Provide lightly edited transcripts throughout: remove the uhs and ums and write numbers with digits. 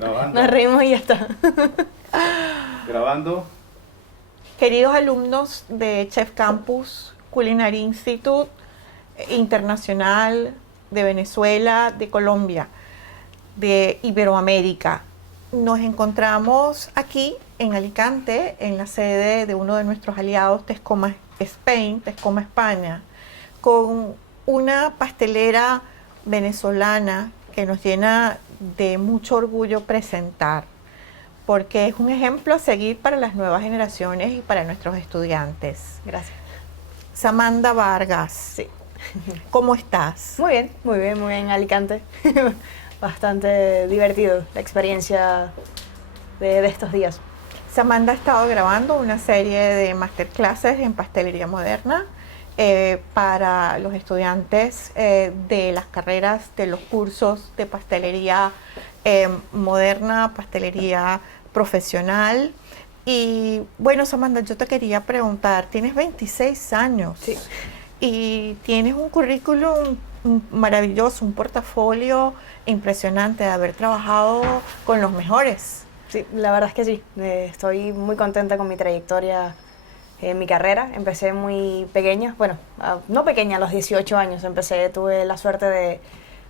Grabando. Nos reímos y ya está. Grabando. Queridos alumnos de Chef Campus Culinary Institute Internacional de Venezuela, de Colombia, de Iberoamérica, nos encontramos aquí en Alicante, en la sede de uno de nuestros aliados, Tescoma Spain, Tescoma España, con una pastelera venezolana que nos llena de mucho orgullo presentar, porque es un ejemplo a seguir para las nuevas generaciones y para nuestros estudiantes. Gracias. Samantha Vargas, Sí. ¿cómo estás? Muy bien, Alicante. Bastante divertido la experiencia de estos días. Samantha ha estado grabando una serie de masterclasses en pastelería moderna para los estudiantes de las carreras de los cursos de pastelería moderna, pastelería profesional. Y bueno, Samantha, yo te quería preguntar, tienes 26 años. Sí. Y tienes un currículum maravilloso, un portafolio impresionante de haber trabajado con los mejores. Sí, la verdad es que sí. Estoy muy contenta con mi trayectoria en mi carrera. Empecé muy pequeña, bueno, no pequeña, a los 18 años empecé. Tuve la suerte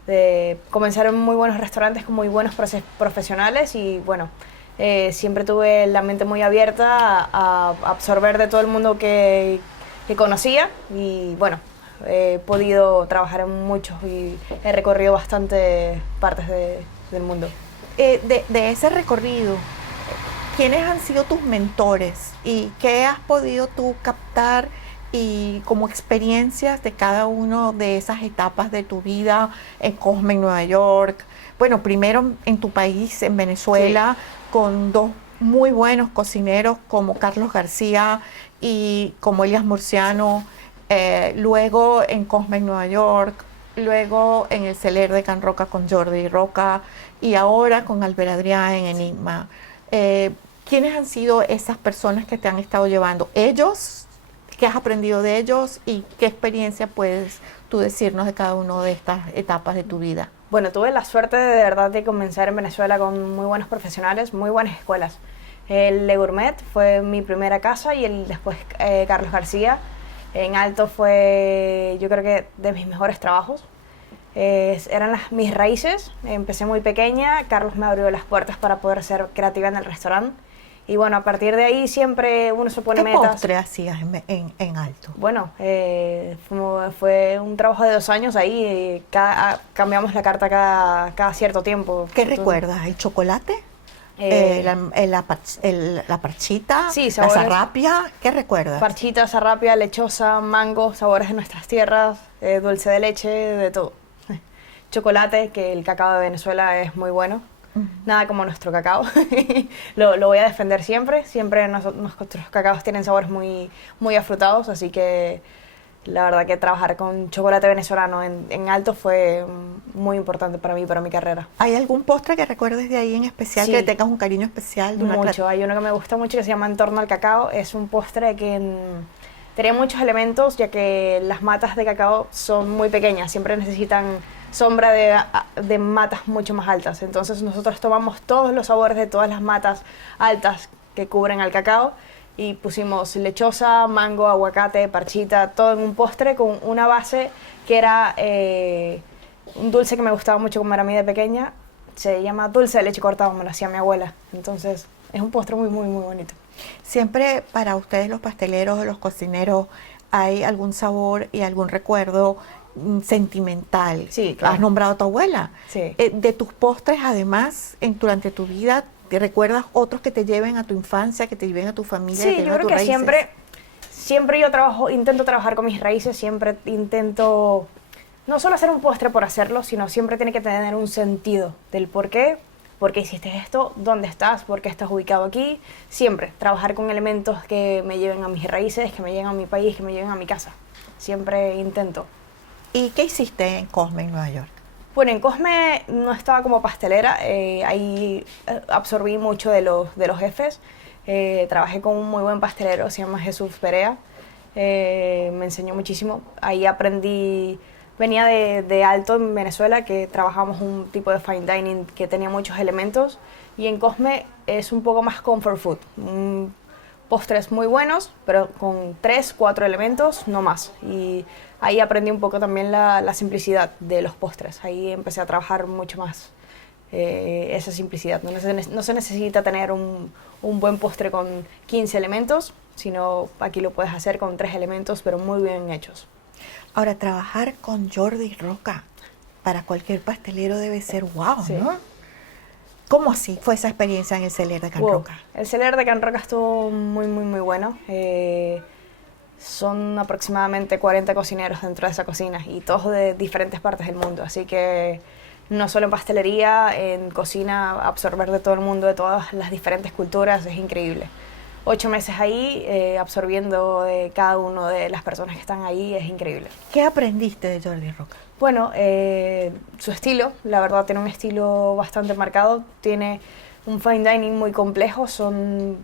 de comenzar en muy buenos restaurantes con muy buenos profesionales y bueno, siempre tuve la mente muy abierta a absorber de todo el mundo que conocía y bueno, he podido trabajar en muchos y he recorrido bastante partes del mundo. De ese recorrido, ¿quiénes han sido tus mentores y qué has podido tú captar y como experiencias de cada una de esas etapas de tu vida en Cosme, en Nueva York? Bueno, primero en tu país, en Venezuela, sí, con dos muy buenos cocineros como Carlos García y como Elias Murciano, luego en Cosme, en Nueva York, luego en el Celer de Can Roca con Jordi Roca y ahora con Albert Adrià en Enigma. ¿Quiénes han sido esas personas que te han estado llevando? ¿Ellos? ¿Qué has aprendido de ellos? ¿Y qué experiencia puedes tú decirnos de cada una de estas etapas de tu vida? Bueno, tuve la suerte de verdad de comenzar en Venezuela con muy buenos profesionales, muy buenas escuelas. El Le Gourmet fue mi primera casa y después Carlos García. En Alto fue, yo creo que de mis mejores trabajos. Eran mis raíces. Empecé muy pequeña, Carlos me abrió las puertas para poder ser creativa en el restaurante. Y bueno, a partir de ahí siempre uno se pone metas. ¿Qué postre hacías en Alto? Bueno, fue un trabajo de 2 años ahí. Cambiamos la carta cada cierto tiempo. ¿Qué recuerdas? ¿El chocolate? La parchita, sí, la zarrapia, ¿qué recuerdas? Parchita, zarrapia, lechosa, mango, sabores de nuestras tierras, dulce de leche, de todo. Chocolate, que el cacao de Venezuela es muy bueno. Nada como nuestro cacao. lo voy a defender siempre. Siempre nuestros cacaos tienen sabores muy, muy afrutados, así que la verdad que trabajar con chocolate venezolano en Alto fue muy importante para mí, para mi carrera. ¿Hay algún postre que recuerdes de ahí en especial, sí, que tengas un cariño especial? Mucho. Hay uno que me gusta mucho que se llama En torno al cacao. Es un postre que tiene muchos elementos, ya que las matas de cacao son muy pequeñas. Siempre necesitan sombra de matas mucho más altas. Entonces nosotros tomamos todos los sabores de todas las matas altas que cubren al cacao y pusimos lechosa, mango, aguacate, parchita, todo en un postre con una base que era un dulce que me gustaba mucho como era a mí de pequeña. Se llama dulce de leche cortado, me lo hacía mi abuela. Entonces es un postre muy, muy, muy bonito. Siempre para ustedes los pasteleros, los cocineros, ¿hay algún sabor y algún recuerdo sentimental? Sí, claro. ¿Has nombrado a tu abuela? Sí. De tus postres, además, durante tu vida, ¿te recuerdas otros que te lleven a tu infancia, que te lleven a tu familia? Sí, yo creo que siempre yo intento trabajar con mis raíces, siempre intento no solo hacer un postre por hacerlo, sino siempre tiene que tener un sentido del por qué hiciste esto, dónde estás, por qué estás ubicado aquí. Siempre trabajar con elementos que me lleven a mis raíces, que me lleven a mi país, que me lleven a mi casa. Siempre intento. ¿Y qué hiciste en Cosme, en Nueva York? Bueno, en Cosme no estaba como pastelera, ahí absorbí mucho de los jefes. Trabajé con un muy buen pastelero, se llama Jesús Perea, me enseñó muchísimo. Ahí aprendí venía de Alto en Venezuela, que trabajamos un tipo de fine dining que tenía muchos elementos, y en Cosme es un poco más comfort food. Postres muy buenos, pero con 3, 4 elementos, no más. Y ahí aprendí un poco también la simplicidad de los postres. Ahí empecé a trabajar mucho más esa simplicidad. No se necesita tener un buen postre con 15 elementos, sino aquí lo puedes hacer con 3 elementos, pero muy bien hechos. Ahora, trabajar con Jordi Roca para cualquier pastelero debe ser wow, Sí. ¿no? ¿Cómo así fue esa experiencia en el Celler de Can Wow. Roca? El Celler de Can Roca estuvo muy, muy, muy bueno. Son aproximadamente 40 cocineros dentro de esa cocina y todos de diferentes partes del mundo. Así que no solo en pastelería, en cocina, absorber de todo el mundo, de todas las diferentes culturas, es increíble. 8 meses ahí, absorbiendo de cada una de las personas que están ahí, es increíble. ¿Qué aprendiste de Jordi Roca? Bueno, su estilo, la verdad, tiene un estilo bastante marcado, tiene un fine dining muy complejo, son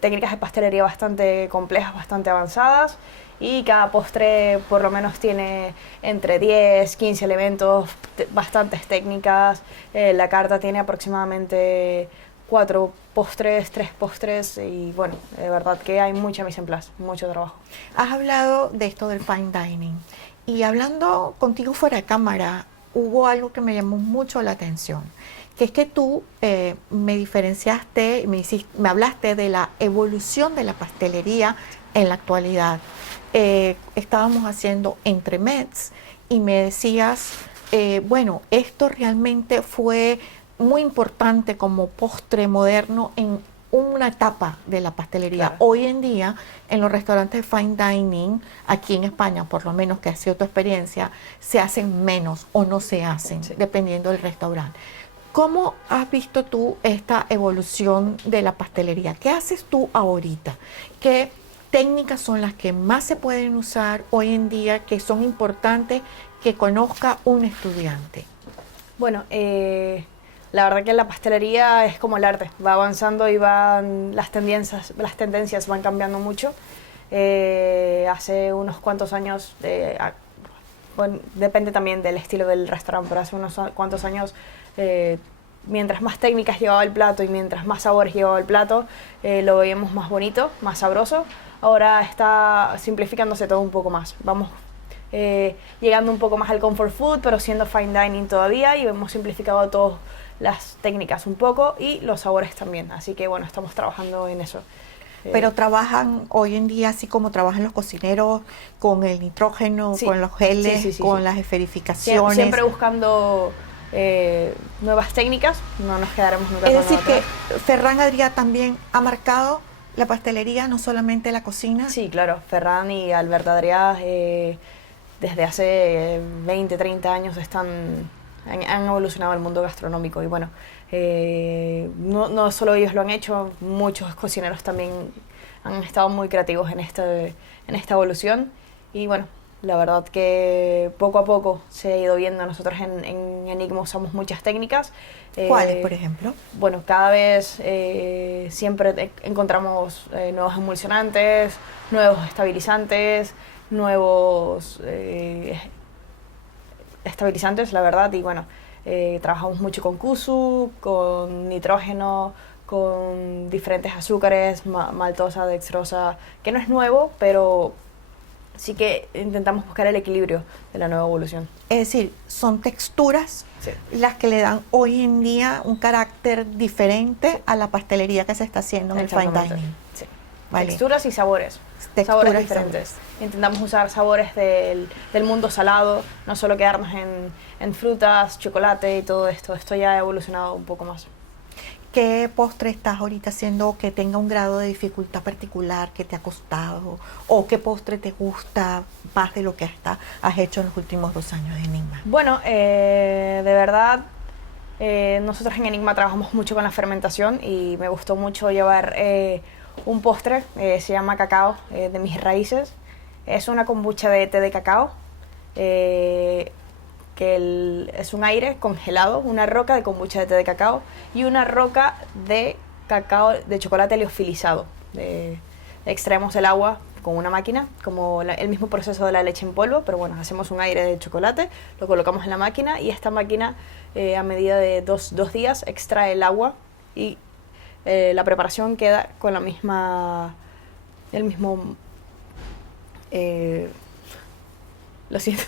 técnicas de pastelería bastante complejas, bastante avanzadas, y cada postre por lo menos tiene entre 10, 15 elementos, bastantes técnicas. La carta tiene aproximadamente 4 postres, 3 postres, y bueno, de verdad que hay mucha mise en place, mucho trabajo. Has hablado de esto del fine dining y hablando contigo fuera de cámara, hubo algo que me llamó mucho la atención, que es que tú me diferenciaste, me hablaste de la evolución de la pastelería en la actualidad. Estábamos haciendo entremets y me decías, bueno, esto realmente fue muy importante como postre moderno en una etapa de la pastelería. Claro. Hoy en día, en los restaurantes de fine dining, aquí en España, por lo menos que ha sido tu experiencia, se hacen menos o no se hacen, Sí. dependiendo del restaurante. ¿Cómo has visto tú esta evolución de la pastelería? ¿Qué haces tú ahorita? ¿Qué técnicas son las que más se pueden usar hoy en día, que son importantes que conozca un estudiante? Bueno, la verdad que la pastelería es como el arte, va avanzando y las tendencias van cambiando mucho. Hace unos cuantos años, bueno, depende también del estilo del restaurante, pero hace unos cuantos años, mientras más técnicas llevaba el plato y mientras más sabores llevaba el plato, lo veíamos más bonito, más sabroso. Ahora está simplificándose todo un poco más. Vamos llegando un poco más al comfort food, pero siendo fine dining todavía, y hemos simplificado todas las técnicas un poco y los sabores también. Así que bueno, estamos trabajando en eso. Pero trabajan hoy en día, así como trabajan los cocineros, con el nitrógeno, Sí. con los geles, Sí, con sí. las esferificaciones. Siempre buscando nuevas técnicas, no nos quedaremos nunca Es con decir, lo que atrás. Ferran Adrià también ha marcado la pastelería, no solamente la cocina. Sí, claro, Ferran y Albert Adrià desde hace 20, 30 años han evolucionado el mundo gastronómico, y bueno, no solo ellos lo han hecho, muchos cocineros también han estado muy creativos en esta evolución, y bueno, la verdad que poco a poco se ha ido viendo. Nosotros en Enigma usamos muchas técnicas. ¿Cuáles, por ejemplo? Bueno, cada vez siempre encontramos nuevos emulsionantes, nuevos estabilizantes, nuevos estabilizantes, la verdad, y bueno, trabajamos mucho con kuzu, con nitrógeno, con diferentes azúcares, maltosa, dextrosa, que no es nuevo, pero sí que intentamos buscar el equilibrio de la nueva evolución. Es decir, son texturas Sí. las que le dan hoy en día un carácter diferente a la pastelería que se está haciendo en el fine Exactamente. dining. Sí. Vale. Texturas y sabores. Texturas Sabores y diferentes. Intentamos usar sabores del mundo salado, no solo quedarnos en frutas, chocolate y todo esto. Esto ya ha evolucionado un poco más. ¿Qué postre estás ahorita haciendo que tenga un grado de dificultad particular que te ha costado? ¿O qué postre te gusta más de lo que has hecho en los últimos 2 años de Enigma? Bueno, de verdad, nosotros en Enigma trabajamos mucho con la fermentación, y me gustó mucho llevar un postre, se llama cacao, de mis raíces. Es una kombucha de té de cacao, es un aire congelado, una roca de kombucha de té de cacao y una roca de cacao de chocolate liofilizado. Extraemos el agua con una máquina, como el mismo proceso de la leche en polvo, pero bueno, hacemos un aire de chocolate, lo colocamos en la máquina y esta máquina a medida de dos días extrae el agua y la preparación queda con la misma, el mismo, lo siento,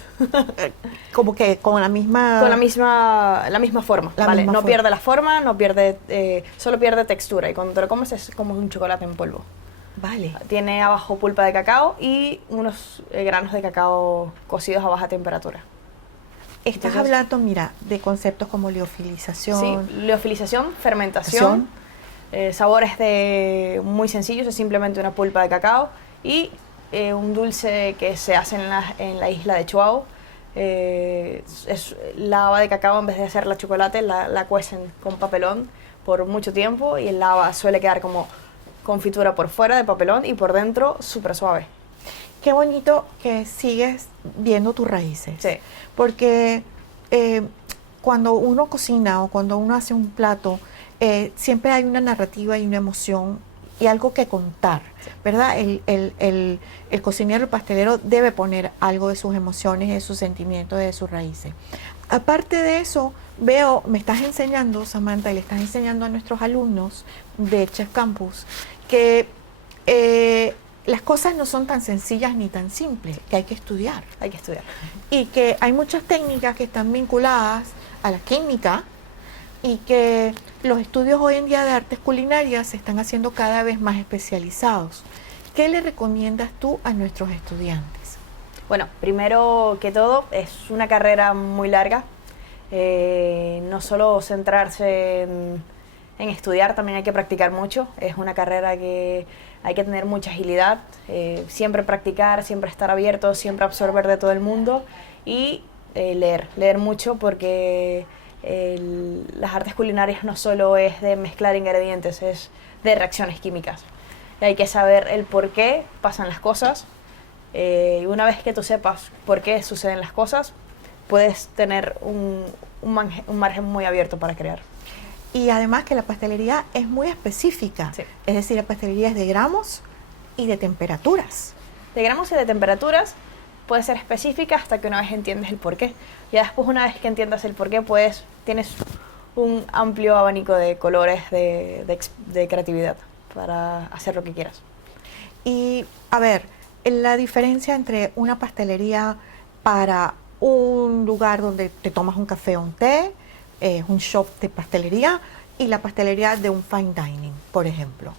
Como que con la misma... con la misma forma, La ¿vale? misma No forma. pierde la forma, no pierde, solo pierde textura y cuando te lo comes es como un chocolate en polvo. Vale. Tiene abajo pulpa de cacao y unos granos de cacao cocidos a baja temperatura. Estás Entonces, hablando, mira, de conceptos como liofilización. sí, liofilización, fermentación, sabores muy sencillos, es simplemente una pulpa de cacao y un dulce que se hace en la isla de Chuao. Es la haba de cacao, en vez de hacer la chocolate, la cuecen con papelón por mucho tiempo y el haba suele quedar como confitura por fuera de papelón y por dentro súper suave. Qué bonito que sigues viendo tus raíces. Sí. Porque cuando uno cocina o cuando uno hace un plato, siempre hay una narrativa y una emoción y algo que contar, ¿verdad? El cocinero, el pastelero debe poner algo de sus emociones, de sus sentimientos, de sus raíces. Aparte de eso, veo, me estás enseñando, Samantha, y le estás enseñando a nuestros alumnos de Chef Campus que las cosas no son tan sencillas ni tan simples, que hay que estudiar. Hay que estudiar. Y que hay muchas técnicas que están vinculadas a la química y que los estudios hoy en día de artes culinarias se están haciendo cada vez más especializados. ¿Qué le recomiendas tú a nuestros estudiantes? Bueno, primero que todo, es una carrera muy larga. No solo centrarse en estudiar, también hay que practicar mucho. Es una carrera que hay que tener mucha agilidad, siempre practicar, siempre estar abierto, siempre absorber de todo el mundo y leer mucho porque las artes culinarias no solo es de mezclar ingredientes, es de reacciones químicas. Y hay que saber el por qué pasan las cosas y una vez que tú sepas por qué suceden las cosas, puedes tener un margen muy abierto para crear. Y además que la pastelería es muy específica, Sí. es decir, la pastelería es de gramos y de temperaturas. De gramos y de temperaturas puede ser específica hasta que una vez entiendes el porqué. Ya después, una vez que entiendas el porqué, tienes un amplio abanico de colores de creatividad para hacer lo que quieras. Y a ver, la diferencia entre una pastelería para un lugar donde te tomas un café o un té, un shop de pastelería, y la pastelería de un fine dining, por ejemplo.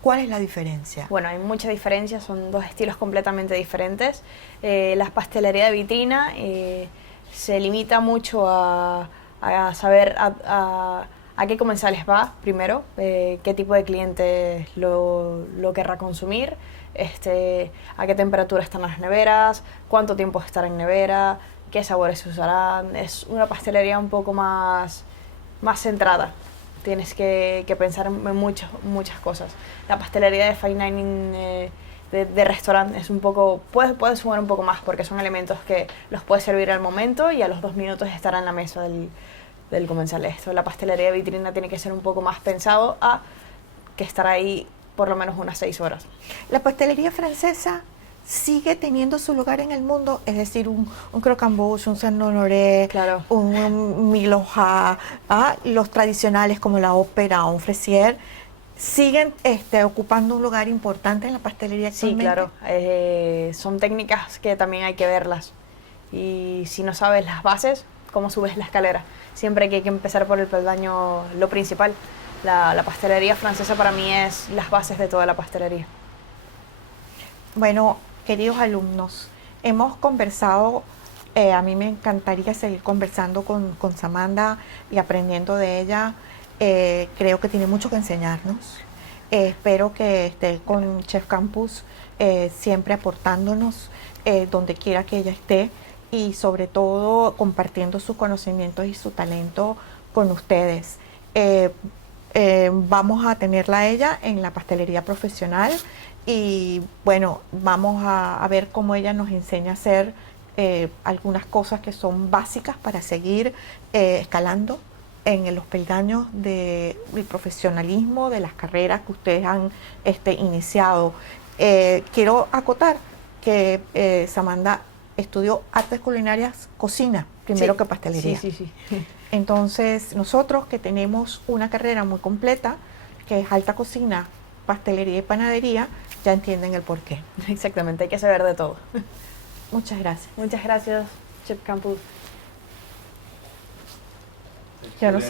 ¿Cuál es la diferencia? Bueno, hay mucha diferencia, son dos estilos completamente diferentes. La pastelería de vitrina se limita mucho a saber a qué comensales va primero, qué tipo de cliente lo querrá consumir, a qué temperatura están las neveras, cuánto tiempo estará en nevera, qué sabores se usarán. Es una pastelería un poco más centrada. Tienes que pensar en muchas cosas. La pastelería de fine dining de restaurante es un poco, puede sumar un poco más porque son elementos que los puedes servir al momento y a los 2 minutos estará en la mesa del comensal. La pastelería de vitrina tiene que ser un poco más pensado a que estará ahí por lo menos unas 6 horas. La pastelería francesa sigue teniendo su lugar en el mundo, es decir, un croquembouche, un Saint-Honoré, Claro. un Miloja, los tradicionales como la ópera o un Fresier, siguen ocupando un lugar importante en la pastelería Sí, actualmente. claro. Son técnicas que también hay que verlas. Y si no sabes las bases, ¿cómo subes la escalera? Siempre hay que empezar por el peldaño, lo principal. La pastelería francesa para mí es las bases de toda la pastelería. Bueno, queridos alumnos, hemos conversado, a mí me encantaría seguir conversando con Samantha y aprendiendo de ella. Creo que tiene mucho que enseñarnos. Espero que esté con Chef Campus siempre aportándonos donde quiera que ella esté y sobre todo compartiendo sus conocimientos y su talento con ustedes. Vamos a tenerla a ella en la pastelería profesional y bueno, vamos a ver cómo ella nos enseña a hacer algunas cosas que son básicas para seguir escalando en los peldaños del profesionalismo, de las carreras que ustedes han iniciado. quiero acotar que Samantha estudió artes culinarias, cocina, primero Sí. que pastelería. Sí, sí, sí. Entonces, nosotros que tenemos una carrera muy completa, que es alta cocina, pastelería y panadería, ya entienden el porqué. Exactamente, hay que saber de todo. Muchas gracias. Muchas gracias, Chef Campus. Yo no sé.